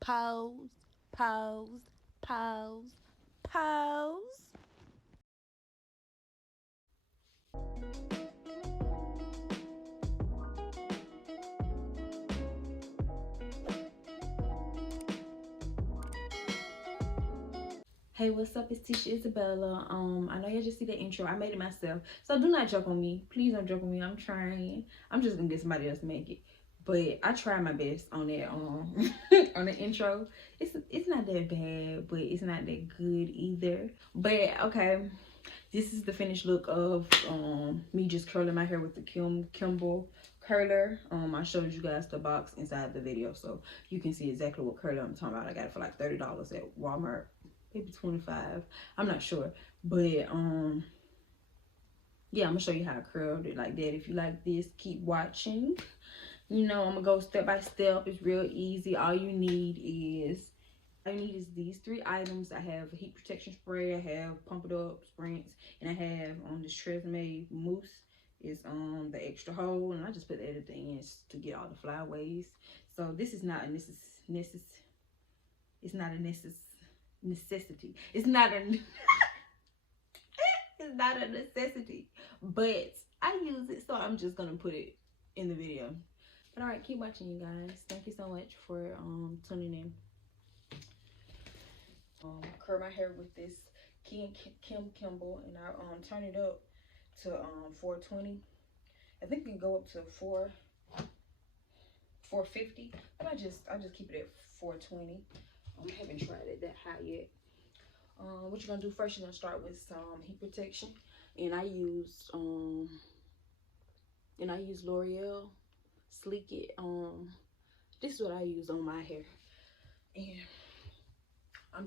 Pause, pause, pause, pause. Hey, what's up? It's Tisha Isabella. I know y'all just see the intro. I made it myself, so do not joke on me. Please don't joke on me. I'm trying. I'm just gonna get somebody else to make it, but I tried my best on that on the intro. It's not that bad, but it's not that good either. But okay, this is the finished look of me just curling my hair with the Kimball curler. I showed you guys the box inside the video, so you can see exactly what curler I'm talking about. I got it for like $30 at Walmart, maybe 25, I'm not sure. But yeah, I'm gonna show you how I curled it like that. If you like this, keep watching. You know, I'm gonna go step by step. It's real easy. All you need is these 3 items. I have a heat protection spray, I have Pump It Up sprints, and I have this Tresemme mousse. Is the extra hole, and I just put that at the end to get all the flyaways. So this is not a necessity. It's not a necessity. It's not a necessity, but I use it, so I'm just gonna put it in the video. But all right, keep watching, you guys. Thank you so much for tuning in. Curl my hair with this Kimball, and I turn it up to 420. I think it can go up to 450, but I just keep it at 420. I haven't tried it that high yet. What you're gonna do first, you're gonna start with some heat protection, and I use L'Oreal Sleek It. This is what I use on my hair, and I'm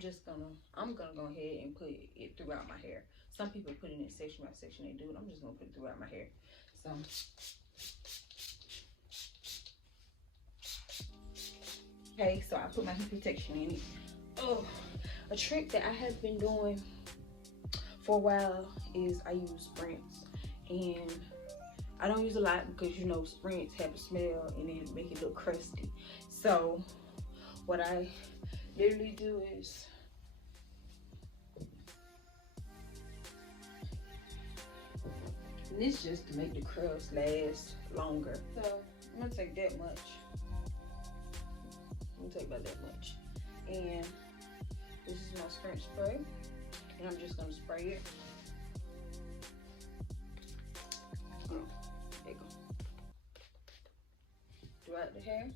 gonna go ahead and put it throughout my hair. Some people put it in section by section, they do it. I'm just gonna put it throughout my hair. So okay, so I put my heat protection in it. Oh, a trick that I have been doing for a while is I use sprints, and I don't use a lot because you know sprints have a smell and it make it look crusty. So what I literally do is this just to make the curls last longer. So I'm gonna take that much. I'm gonna take about that much, and this is my sprint spray, and I'm just gonna spray it. Oh, there you go. Throughout the hair.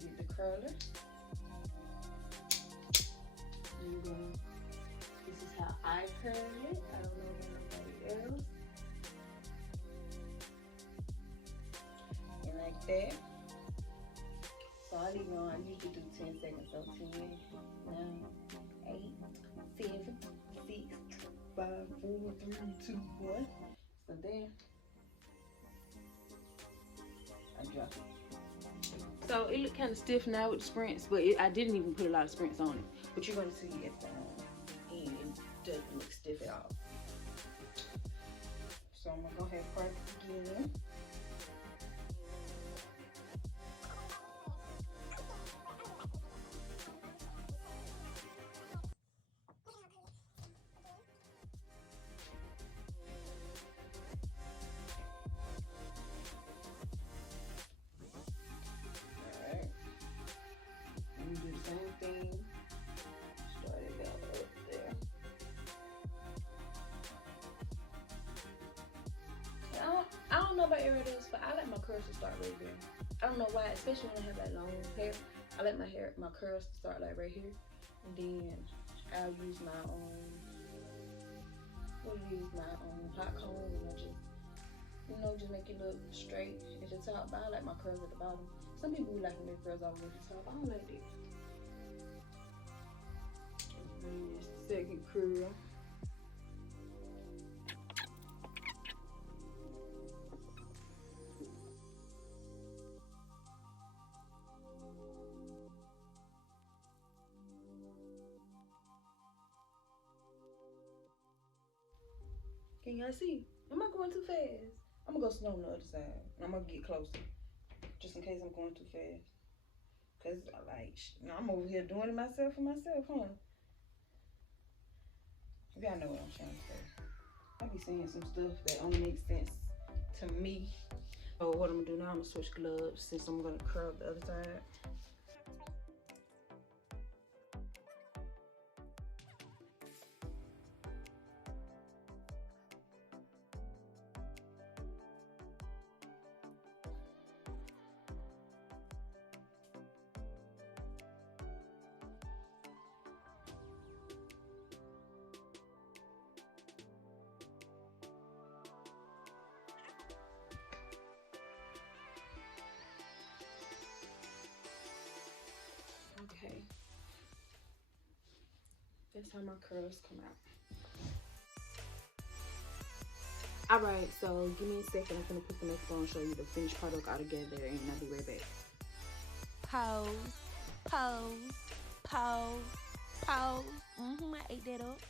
Get the curler. This is how I curl it. I don't know about nobody else. And like that. So I leave on, I usually do 10 seconds. So 10, 9, 8, 7, 6, 5, 4, 3, 2, 1. So then I drop it. So it look kind of stiff now with the sprints, but I didn't even put a lot of sprints on it. But you're going to see at the end, it doesn't look stiff at all. So I'm going to go ahead and press again. I don't know about everybody else, but I like my curls to start right there. I don't know why, especially when I have like long hair. I like my curls to start like right here, and then I'll use my hot comb, and I just, you know, just make it look straight at the top. But I like my curls at the bottom. Some people like their curls all the way at the top. I don't like it. Second curl. Can y'all see? Am I going too fast? I'm gonna go slow on the other side. I'm gonna get closer. just in case I'm going too fast. Cause like, I'm over here doing it myself for myself, huh? Y'all know what I'm trying to say. I be saying some stuff that only makes sense to me. So what I'm gonna do now, I'm gonna switch gloves since I'm gonna curl the other side. Okay. That's how my curls come out. Alright, so give me a second. I'm gonna put the makeup on and show you the finished product all together, and I'll be right back. Pose, pose, pose, pose. I ate that up.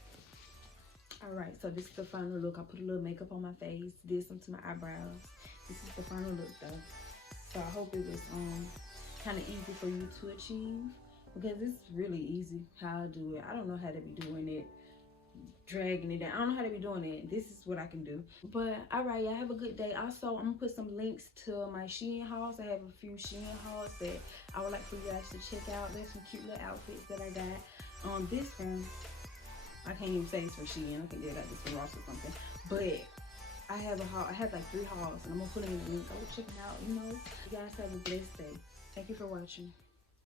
Alright, so this is the final look. I put a little makeup on my face, did some to my eyebrows. This is the final look though. So I hope it was kind of easy for you to achieve, because it's really easy how I do it. I don't know how to be doing it, dragging it down. I don't know how to be doing it. This is what I can do. But all right, y'all have a good day. Also, I'm gonna put some links to my SHEIN hauls. I have a few SHEIN hauls that I would like for you guys to check out. There's some cute little outfits that I got. This one, I can't even say it's for SHEIN. I think they got this from Ross or something. But I have a haul. I have like 3 hauls, and I'm gonna put them in the link. Go check them out. You know, you guys have a blessed day. Thank you for watching.